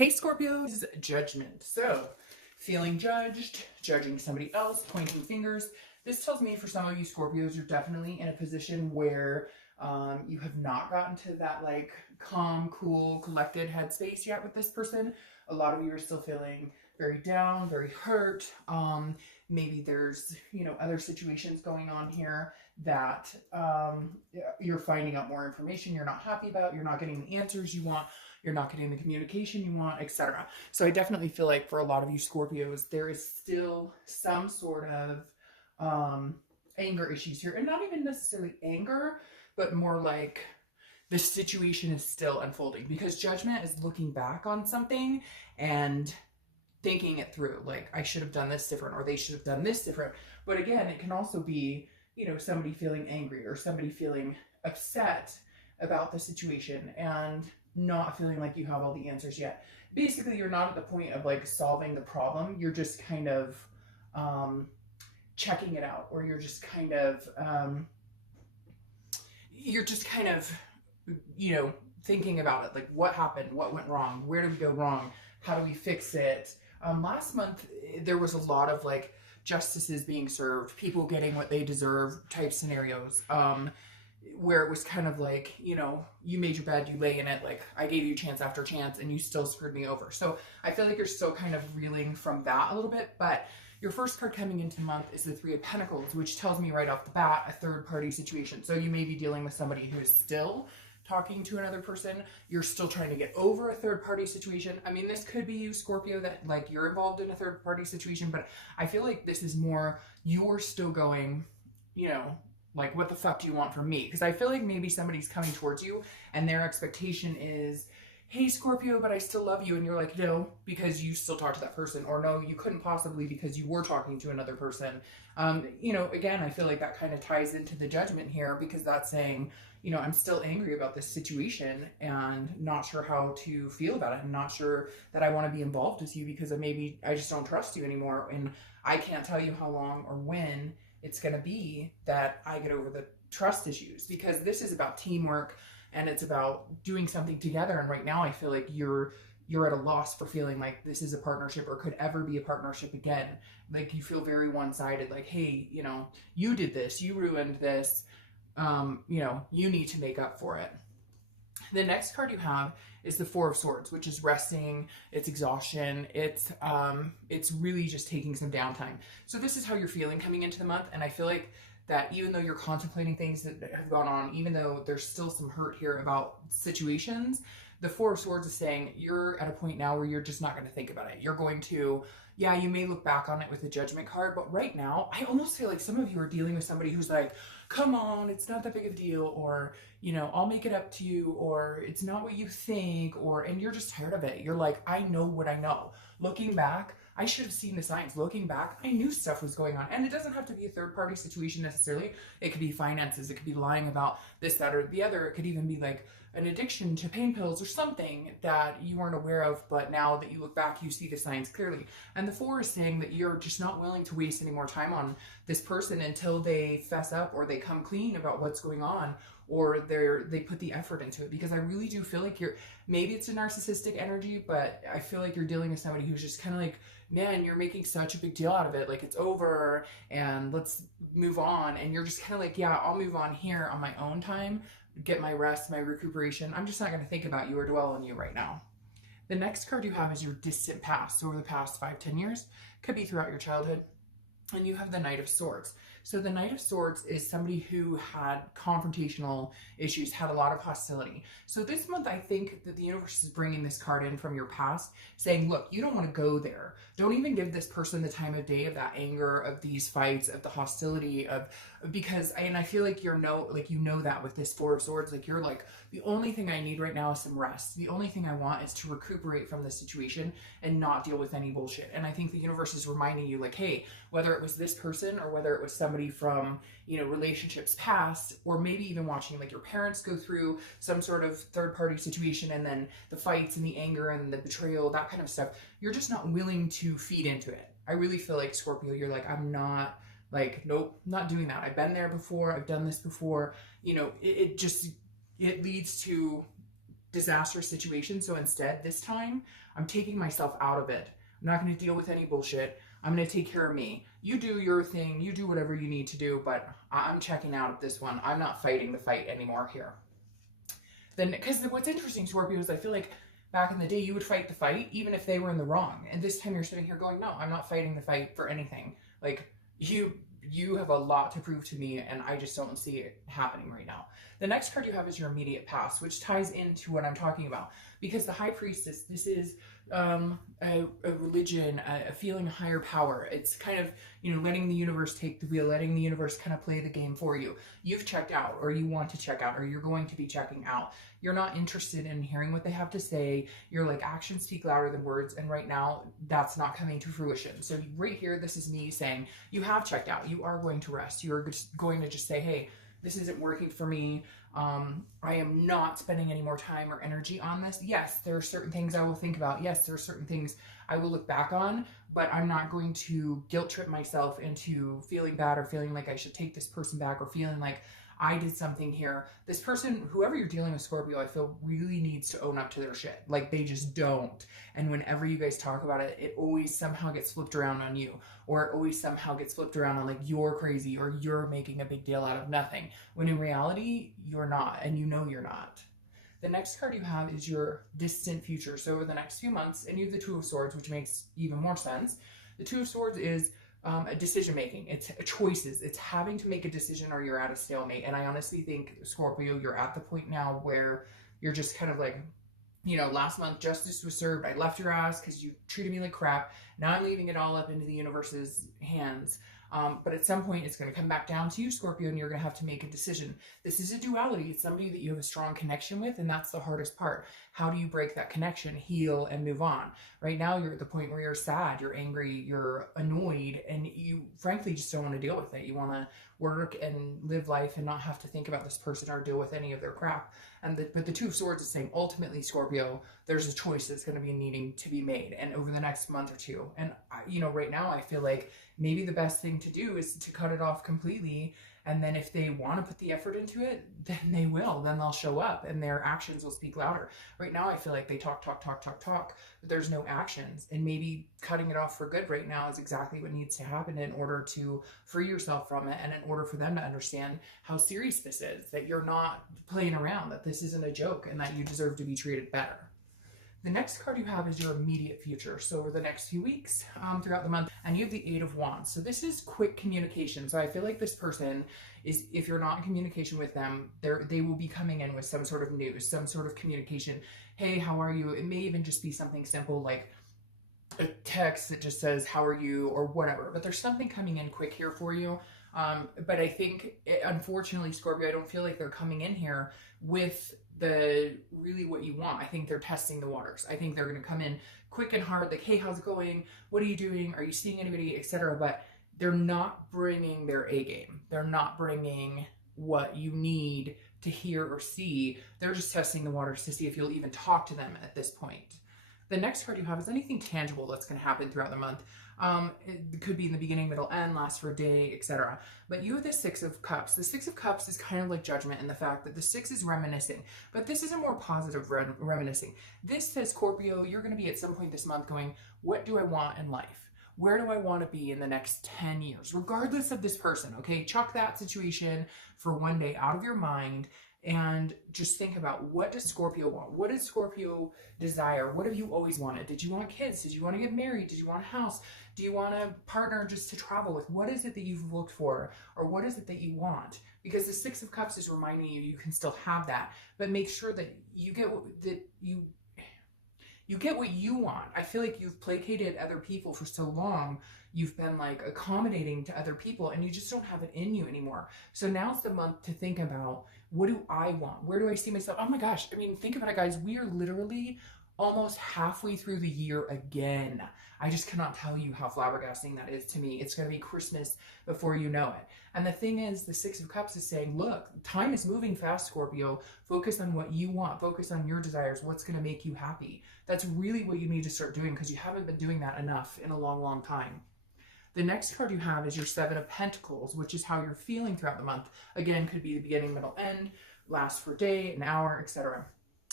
Hey Scorpios, judgment. So, feeling judged, judging somebody else, pointing fingers. This tells me for some of you Scorpios, you're definitely in a position where you have not gotten to that like calm, cool, collected headspace yet with this person. A lot of you are still feeling very down, very hurt. Maybe there's, other situations going on here that you're finding out more information you're not happy about, you're not getting the answers you want, you're not getting the communication you want, etc. So I definitely feel like for a lot of you Scorpios, there is still some sort of anger issues here. And not even necessarily anger, but more like the situation is still unfolding, because judgment is looking back on something and thinking it through. Like, I should have done this different, or they should have done this different. But again, it can also be, somebody feeling angry or somebody feeling upset about the situation and not feeling like you have all the answers yet. Basically, you're not at the point of like solving the problem. You're just kind of checking it out, or you're just kind of thinking about it. Like, what happened? What went wrong? Where did we go wrong? How do we fix it? Last month, there was a lot of like justices being served, people getting what they deserve type scenarios, where it was kind of like, you made your bed, you lay in it. Like, I gave you chance after chance and you still screwed me over. So I feel like you're still kind of reeling from that a little bit. But your first card coming into the month is the Three of Pentacles, which tells me right off the bat a third party situation. So you may be dealing with somebody who is still talking to another person. You're still trying to get over a third party situation. I mean, this could be you, Scorpio, that like you're involved in a third party situation, but I feel like this is more you're still going, like, what the fuck do you want from me? Because I feel like maybe somebody's coming towards you and their expectation is, hey Scorpio, but I still love you. And you're like, no, because you still talk to that person. Or no, you couldn't possibly because you were talking to another person. Again, I feel like that kind of ties into the judgment here, because that's saying, I'm still angry about this situation and not sure how to feel about it. I'm not sure that I want to be involved with you because maybe I just don't trust you anymore. And I can't tell you how long or when it's going to be that I get over the trust issues, because this is about teamwork and it's about doing something together. And right now I feel like you're at a loss for feeling like this is a partnership or could ever be a partnership again. Like, you feel very one-sided, like, hey, you did this, you ruined this, you need to make up for it. The next card you have is the Four of Swords, which is resting, it's exhaustion, it's really just taking some downtime. So this is how you're feeling coming into the month. And I feel like that even though you're contemplating things that have gone on, even though there's still some hurt here about situations, the Four of Swords is saying you're at a point now where you're just not going to think about it. You're going to, yeah, you may look back on it with the Judgment card, but right now, I almost feel like some of you are dealing with somebody who's like, come on, it's not that big of a deal, or, I'll make it up to you, or it's not what you think, and you're just tired of it. You're like, I know what I know. Looking back, I should have seen the signs. Looking back, I knew stuff was going on. And it doesn't have to be a third party situation necessarily. It could be finances. It could be lying about this, that, or the other. It could even be like an addiction to pain pills or something that you weren't aware of, but now that you look back, you see the signs clearly. And the Four is saying that you're just not willing to waste any more time on this person until they fess up or they come clean about what's going on, or they put the effort into it. Because I really do feel like maybe it's a narcissistic energy, but I feel like you're dealing with somebody who's just kind of like, man, you're making such a big deal out of it. Like, it's over and let's move on. And you're just kind of like, yeah, I'll move on here on my own time, get my rest, my recuperation. I'm just not going to think about you or dwell on you right now. The next card you have is your distant past. So over the past 5-10 years, could be throughout your childhood. And you have the Knight of Swords. So the Knight of Swords is somebody who had confrontational issues, had a lot of hostility. So this month, I think that the universe is bringing this card in from your past, saying, look, you don't want to go there. Don't even give this person the time of day of that anger, of these fights, of the hostility, and I feel like you know that with this Four of Swords, like, you're like, the only thing I need right now is some rest. The only thing I want is to recuperate from this situation and not deal with any bullshit. And I think the universe is reminding you, like, hey, whether it was this person or whether it was somebody from, relationships past, or maybe even watching like your parents go through some sort of third party situation, and then the fights and the anger and the betrayal, that kind of stuff, you're just not willing to feed into it. I really feel like, Scorpio, you're like, I'm not, like, nope, not doing that. I've been there before. I've done this before. It leads to disastrous situation. So instead, this time, I'm taking myself out of it. I'm not going to deal with any bullshit. I'm going to take care of me. You do your thing. You do whatever you need to do, but I'm checking out of this one. I'm not fighting the fight anymore here. Then, because what's interesting, Scorpio, is I feel like back in the day, you would fight the fight even if they were in the wrong. And this time you're sitting here going, no, I'm not fighting the fight for anything. Like, you have a lot to prove to me, and I just don't see it happening right now. The next card you have is your immediate past, which ties into what I'm talking about. Because the High Priestess, this is a religion, a feeling of higher power. It's kind of, you know, letting the universe take the wheel, letting the universe kind of play the game for you. You've checked out, or you want to check out, or you're going to be checking out. You're not interested in hearing what they have to say. You're like, actions speak louder than words. And right now, that's not coming to fruition. So right here, this is me saying, you have checked out. You are going to rest. You are just going to just say, hey, this isn't working for me. I am not spending any more time or energy on this. Yes, there are certain things I will think about. Yes, there are certain things I will look back on, but I'm not going to guilt trip myself into feeling bad or feeling like I should take this person back or feeling like I did something here. This person, whoever you're dealing with, Scorpio, I feel really needs to own up to their shit. Like, they just don't. And whenever you guys talk about it, it always somehow gets flipped around on you. Or it always somehow gets flipped around on, like, you're crazy or you're making a big deal out of nothing. When in reality, you're not. And you know you're not. The next card you have is your distant future. So over the next few months, and you have the Two of Swords, which makes even more sense. The Two of Swords is a decision making. It's choices. It's having to make a decision or you're at a stalemate. And I honestly think, Scorpio, you're at the point now where you're just kind of like, you know, last month justice was served. I left your ass because you treated me like crap. Now I'm leaving it all up into the universe's hands. But at some point, it's going to come back down to you, Scorpio, and you're going to have to make a decision. This is a duality. It's somebody that you have a strong connection with, and that's the hardest part. How do you break that connection, heal, and move on? Right now, you're at the point where you're sad, you're angry, you're annoyed, and you frankly just don't want to deal with it. You want to work and live life and not have to think about this person or deal with any of their crap. But the Two of Swords is saying, ultimately, Scorpio, there's a choice that's going to be needing to be made, and over the next month or two. And, you know, right now, I feel like maybe the best thing to do is to cut it off completely. And then if they want to put the effort into it, then they will. Then they'll show up and their actions will speak louder. Right now, I feel like they talk, but there's no actions. And maybe cutting it off for good right now is exactly what needs to happen in order to free yourself from it, and in order for them to understand how serious this is, that you're not playing around, that this isn't a joke, and that you deserve to be treated better. The next card you have is your immediate future. So over the next few weeks, throughout the month, and you have the Eight of Wands. So this is quick communication. So I feel like this person is, if you're not in communication with them, they will be coming in with some sort of news, some sort of communication. Hey, how are you? It may even just be something simple like a text that just says, how are you, or whatever. But there's something coming in quick here for you. But I think, unfortunately, Scorpio, I don't feel like they're coming in here with really what you want. I think they're testing the waters. I think they're going to come in quick and hard, like, hey, how's it going? What are you doing? Are you seeing anybody, etc. But they're not bringing their A game. They're not bringing what you need to hear or see. They're just testing the waters to see if you'll even talk to them at this point. The next card you have is anything tangible that's going to happen throughout the month. It could be in the beginning, middle, end, last for a day, etc. But you have the Six of Cups. The Six of Cups is kind of like Judgment in the fact that the Six is reminiscing, but this is a more positive reminiscing. This says, Scorpio, you're going to be at some point this month going, what do I want in life? Where do I want to be in the next 10 years? Regardless of this person, okay? Chuck that situation for one day out of your mind and just think about, what does Scorpio want? What does Scorpio desire? What have you always wanted? Did you want kids? Did you want to get married? Did you want a house? Do you want a partner just to travel with? What is it that you've looked for? Or what is it that you want? Because the Six of Cups is reminding you, you can still have that, but make sure that you get you get what you want. I feel like you've placated other people for so long. You've been like accommodating to other people and you just don't have it in you anymore. So now's the month to think about, what do I want? Where do I see myself? Oh my gosh. I mean, think about it, guys. We are literally almost halfway through the year again. I just cannot tell you how flabbergasting that is to me. It's going to be Christmas before you know it. And the thing is, the Six of Cups is saying, look, time is moving fast, Scorpio. Focus on what you want. Focus on your desires. What's going to make you happy? That's really what you need to start doing, because you haven't been doing that enough in a long, long time. The next card you have is your Seven of Pentacles, which is how you're feeling throughout the month. Again, could be the beginning, middle, end, last for a day, an hour, etc.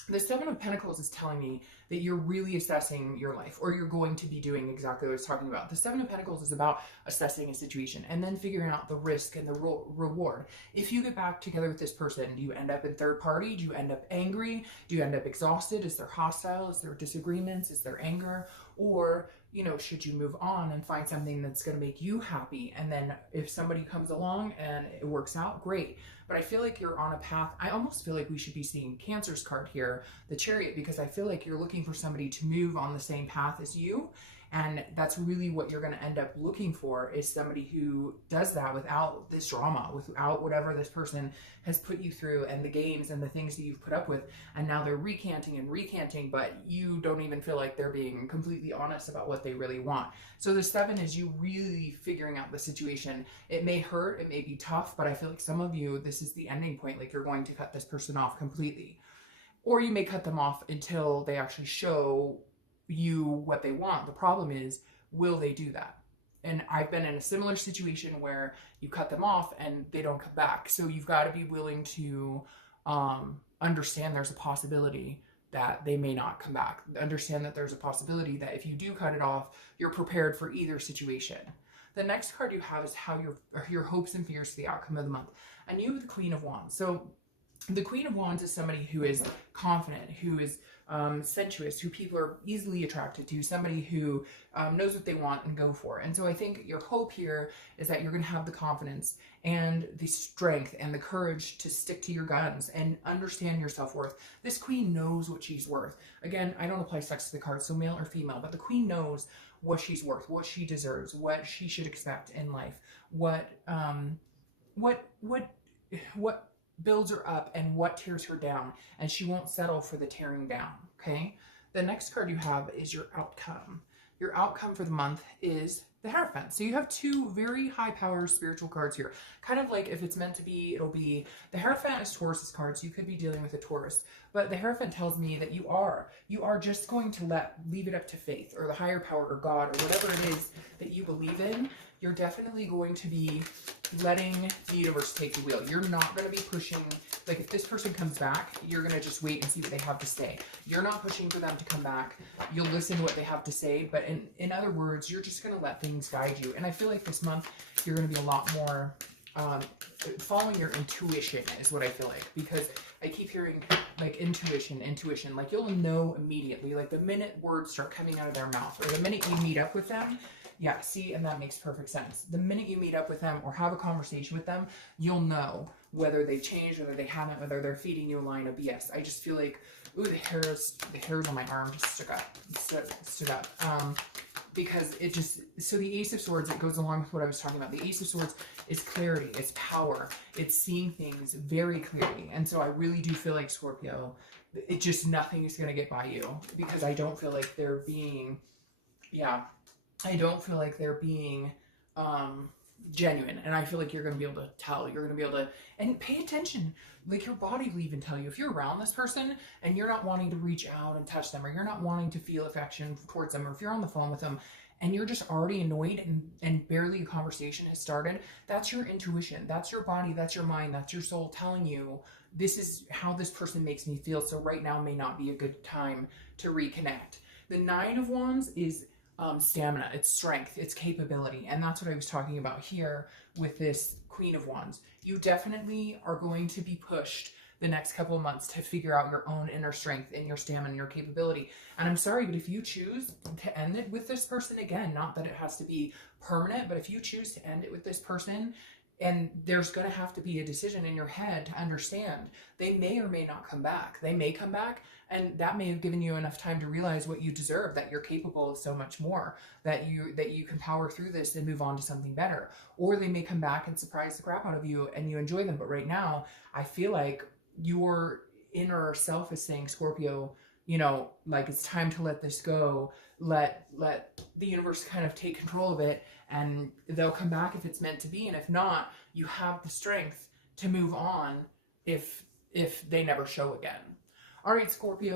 The Seven of Pentacles is telling me that you're really assessing your life, or you're going to be doing exactly what I was talking about. The Seven of Pentacles is about assessing a situation and then figuring out the risk and the reward. If you get back together with this person, do you end up in third party? Do you end up angry? Do you end up exhausted? Is there hostile? Is there disagreements? Is there anger? Or, you know, should you move on and find something that's going to make you happy? And then if somebody comes along and it works out, great. But I feel like you're on a path. I almost feel like we should be seeing Cancer's card here, the Chariot, because I feel like you're looking for somebody to move on the same path as you. And that's really what you're going to end up looking for, is somebody who does that without this drama, without whatever this person has put you through and the games and the things that you've put up with. And now they're recanting and recanting, but you don't even feel like they're being completely honest about what they really want. So the 7 is you really figuring out the situation. It may hurt, it may be tough, but I feel like some of you, this is the ending point. Like, you're going to cut this person off completely. Or you may cut them off until they actually show you what they want. The problem is, will they do that? And I've been in a similar situation where you cut them off and they don't come back. So you've got to be willing to understand there's a possibility that they may not come back. Understand that there's a possibility that if you do cut it off, you're prepared for either situation. The next card you have is how your hopes and fears for the outcome of the month. And you have the Queen of Wands. So the Queen of Wands is somebody who is confident, who is sensuous, who people are easily attracted to, somebody who knows what they want and go for. And so I think your hope here is that you're going to have the confidence and the strength and the courage to stick to your guns and understand your self-worth. This Queen knows what she's worth. Again, I don't apply sex to the card, so male or female, but the Queen knows what she's worth, what she deserves, what she should expect in life, what builds her up and what tears her down, and she won't settle for the tearing down. Okay, the next card you have is your outcome. Your outcome for the month is the Hierophant. So you have two very high power spiritual cards here. Kind of like, if it's meant to be, it'll be. The Hierophant is Taurus's card, so you could be dealing with a Taurus, but the Hierophant tells me that you are just going to leave it up to faith or the higher power or God or whatever it is that you believe in. You're definitely going to be letting the universe take the wheel. You're not going to be pushing. Like, if this person comes back, you're going to just wait and see what they have to say. You're not pushing for them to come back. You'll listen to what they have to say, but in other words, you're just going to let things guide you. And I feel like this month you're going to be a lot more following your intuition is what I feel like, because I keep hearing like intuition, like you'll know immediately, like the minute words start coming out of their mouth or the minute you meet up with them. Yeah, see, and that makes perfect sense. The minute you meet up with them or have a conversation with them, you'll know whether they changed, whether they haven't, whether they're feeding you a line of BS. I just feel like, ooh, the hairs on my arm just stood up. Because it just, so the Ace of Swords, it goes along with what I was talking about. The Ace of Swords is clarity, it's power, it's seeing things very clearly. And so I really do feel like, Scorpio, it just, nothing is going to get by you, because I don't feel like they're being, I don't feel like they're being genuine. And I feel like you're going to be able to tell. You're going to be able to, and pay attention. Like, your body will even tell you. If you're around this person and you're not wanting to reach out and touch them, or you're not wanting to feel affection towards them, or if you're on the phone with them and you're just already annoyed and barely a conversation has started, that's your intuition. That's your body. That's your mind. That's your soul telling you, this is how this person makes me feel. So right now may not be a good time to reconnect. The Nine of Wands is stamina, it's strength, it's capability. And that's what I was talking about here with this Queen of Wands. You definitely are going to be pushed the next couple of months to figure out your own inner strength and your stamina and your capability. And I'm sorry, but if you choose to end it with this person, again, not that it has to be permanent, but if you choose to end it with this person, and there's going to have to be a decision in your head to understand they may or may not come back. They may come back, and that may have given you enough time to realize what you deserve, that you're capable of so much more, that you can power through this and move on to something better. Or they may come back and surprise the crap out of you and you enjoy them. But right now, I feel like your inner self is saying, Scorpio, you know, like, it's time to let this go. Let the universe kind of take control of it, and they'll come back if it's meant to be. And if not, you have the strength to move on if they never show again. All right, Scorpio.